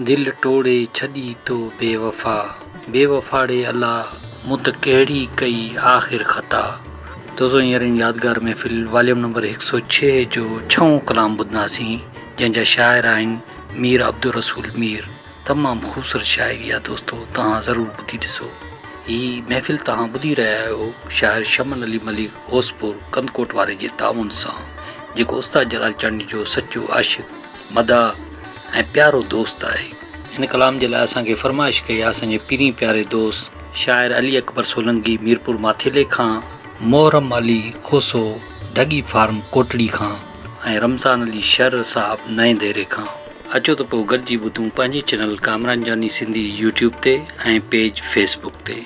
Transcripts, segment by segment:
दिल टोड़े छॾी तो बेवफ़ा, बेवफ़ाड़े अला मूं त कहिड़ी कई आख़िर ख़ता। दोस्तों हींअर यादगार महफ़िल वॉल्यूम नंबर 106 जो 6 कलाम ॿुधंदासीं, जंहिंजा शाइर आहिनि मीर अब्दुल रसूल मीर। तमामु ख़ूबसूरत शाइरी आहे दोस्तों, तव्हां ज़रूरु ॿुधी ॾिसो। हीअ महफ़िल तव्हां ॿुधी रहिया आहियो शाइर शमन अली मलिक होसपुर कंदकोट वारे जे ताउन सां, जेको उस्ताद जलाल चांदनी जो सचो आशिक़, मदाह ऐं प्यारो दोस्त आहे। हिन कलाम जे लाइ असांखे फरमाइश कई आहे असांजे पीरी प्यारे दोस्त शाइर अली अकबर सोलंकी मीरपुर माथेले खां, मोहरम अली खोसो ढगी फार्म कोटड़ी खां ऐं रमज़ान अली शर साहब नएं देरे खां। अचो त पोइ गॾिजी ॿुधूं पंहिंजे चैनल कामरान जानी सिंधी यूट्यूब ते ऐं पेज फेसबुक ते।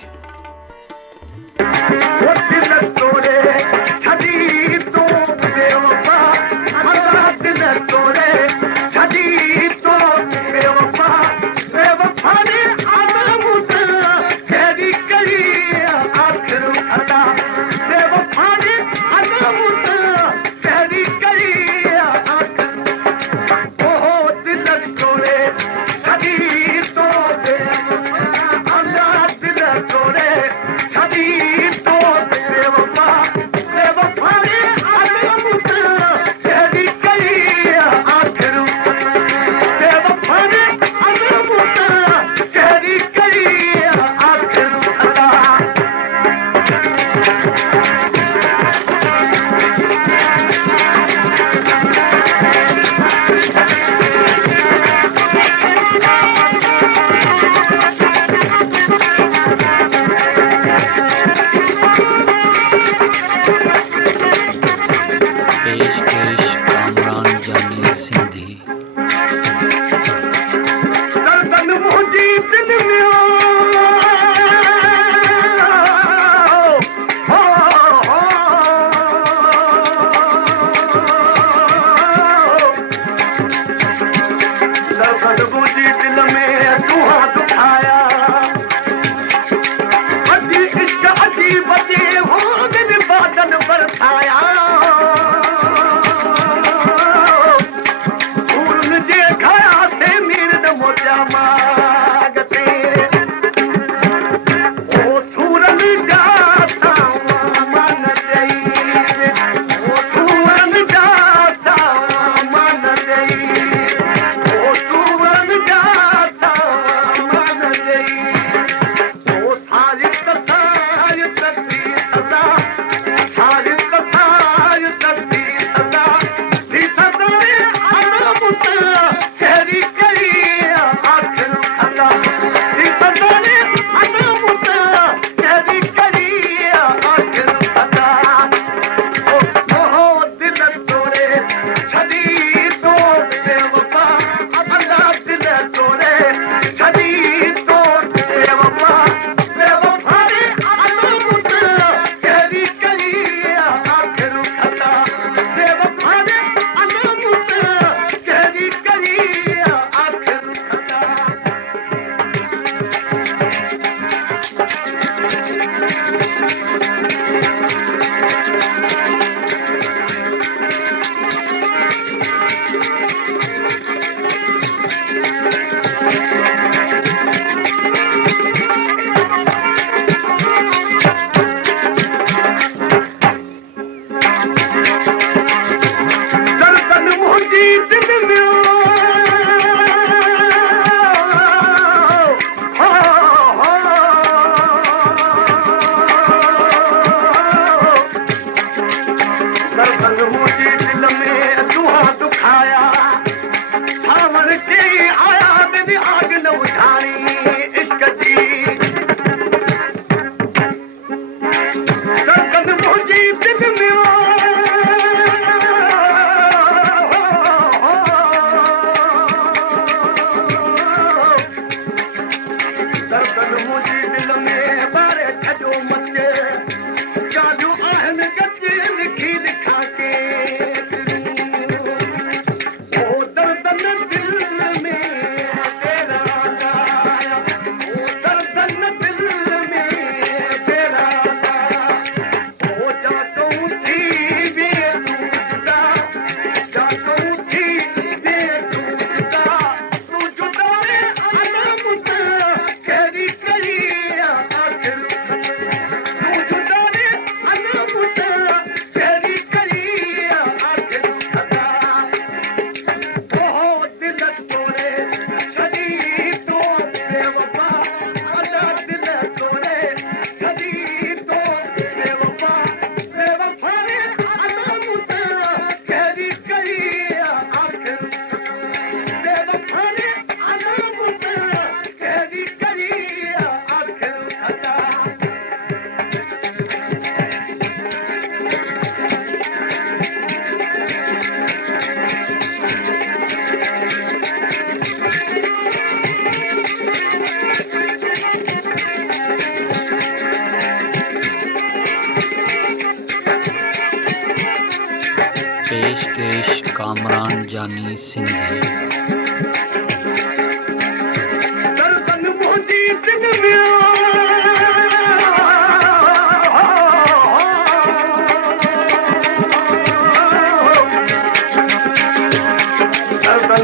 कामरान जानी सिंधी।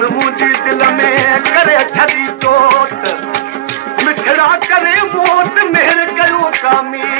मुंहिंजी दिल में करे छॾी चोट मिठड़ा करे मोट मेहर कयो कामी